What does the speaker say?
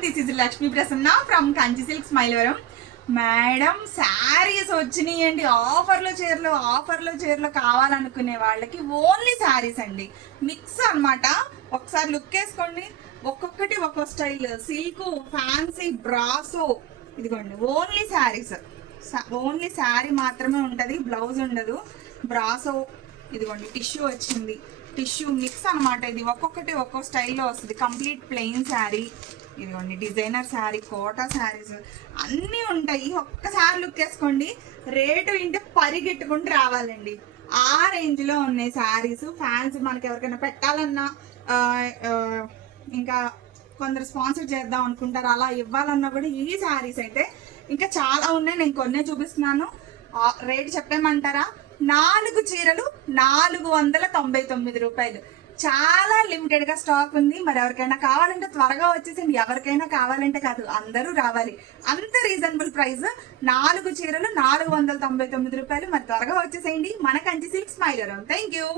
everyone, this is Lakshmi Prasanna from Kanchi Silk Smilevaram. Madam saris వచ్చినాయండి ఆఫర్లో చీరలు కావాలనుకునే వాళ్ళకి ఓన్లీ శారీస్ అండి, మిక్స్ అన్నమాట. ఒకసారి లుక్ వేసుకోండి, ఒక్కొక్కటి ఒక్కో స్టైల్, సిల్క్, ఫ్యాన్సీ, బ్రాసో. ఇదిగోండి ఓన్లీ శారీస్, ఓన్లీ శారీ మాత్రమే ఉంటుంది, బ్లౌజ్ ఉండదు. బ్రాసో ఇదిగోండి, టిష్యూ వచ్చింది, టిష్యూ మిక్స్ అనమాట. ఇది ఒక్కొక్కటి ఒక్కో స్టైల్లో వస్తుంది. కంప్లీట్ ప్లెయిన్ శారీ, ఇదిగోండి డిజైనర్ శారీ, కోటా శారీస్ అన్నీ ఉంటాయి. ఒక్కసారి లుక్ వేసుకోండి, రేటు ఇంటే పరిగెట్టుకుంటూ రావాలండి. ఆ రేంజ్లో ఉన్నాయి శారీస్. ఫ్యాన్స్ మనకి ఎవరికైనా పెట్టాలన్నా, ఇంకా కొందరు స్పాన్సర్ చేద్దాం అనుకుంటారు, అలా ఇవ్వాలన్నా కూడా ఈ శారీస్ అయితే ఇంకా చాలా ఉన్నాయి. నేను కొన్నే చూపిస్తున్నాను. రేటు చెప్పేమంటారా? 4 చీరలు 499 రూపాయలు. చాలా లిమిటెడ్ గా స్టాక్ ఉంది. మరి ఎవరికైనా కావాలంటే త్వరగా వచ్చేసింది. ఎవరికైనా కావాలంటే కాదు, అందరూ రావాలి. అంత రీజనబుల్ ప్రైస్, 4 చీరలు 499 రూపాయలు. మరి త్వరగా వచ్చేసేయండి మన కంచి సిల్క్ స్మైలవరం. Thank you.